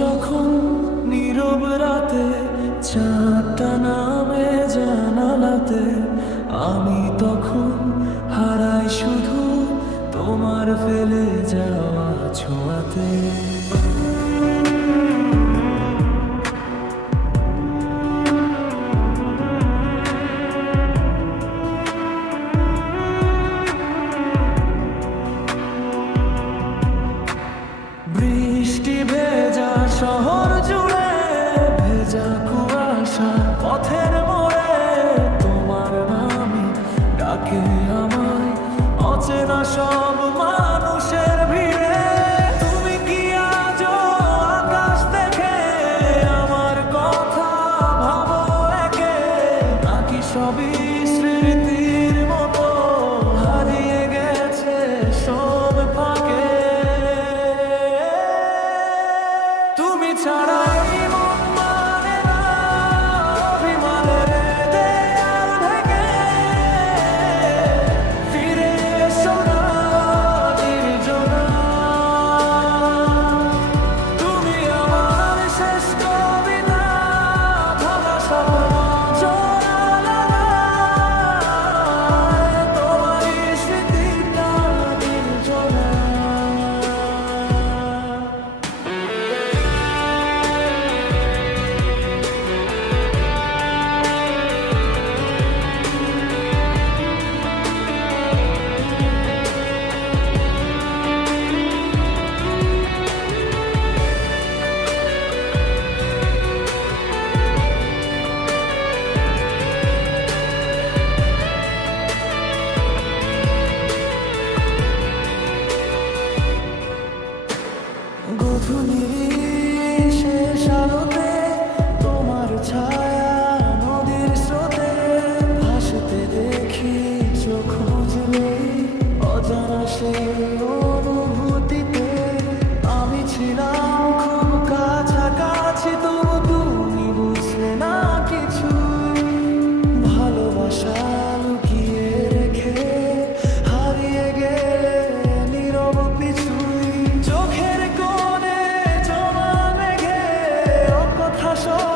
যখন নীরব রাতে চাঁদটা নামে জানালাতে, আমি তখন হারাই শুধু তোমার ফেলে যাওয়া ছোঁয়াতে। বৃষ্টি ভেজা শহর জুড়ে, ভেজা কুয়াশা পথের মোড়ে, তোমার নামই ডাকে আমায় অচেনা সব মানুষের ভিড়ে। তুমি কি আজও আকাশ দেখে আমার কথা ভাবো একে, নাকি সবই স্মৃতির মতো হারিয়ে গেছে সব ফাঁকে? তুমি ছাড়াই মন মানে না অভিমানের দেয়াল ভেঙে, ফিরে এসো না নির্জনা। তুমি আমার শেষ কবিতা, ভাঙা সব জোড়া লাগায়, তোমারই স্মৃতিটা নির্জনা। গধূলির শেষ আলোতে তোমার ছায়া নদীর স্রোতে ভাসতে দেখি, চোখ বুঝলেই অজানা সেই অনুভূতিতে। আমি ছিলাম খুব কাছাকাছি, তবু তুমি বুঝলে না কিছু। ভালোবাসা লুকিয়ে রেখে হারিয়ে গেলে নীরব পিছুই, চোখের কোণে জমা মেঘে ও কথা সব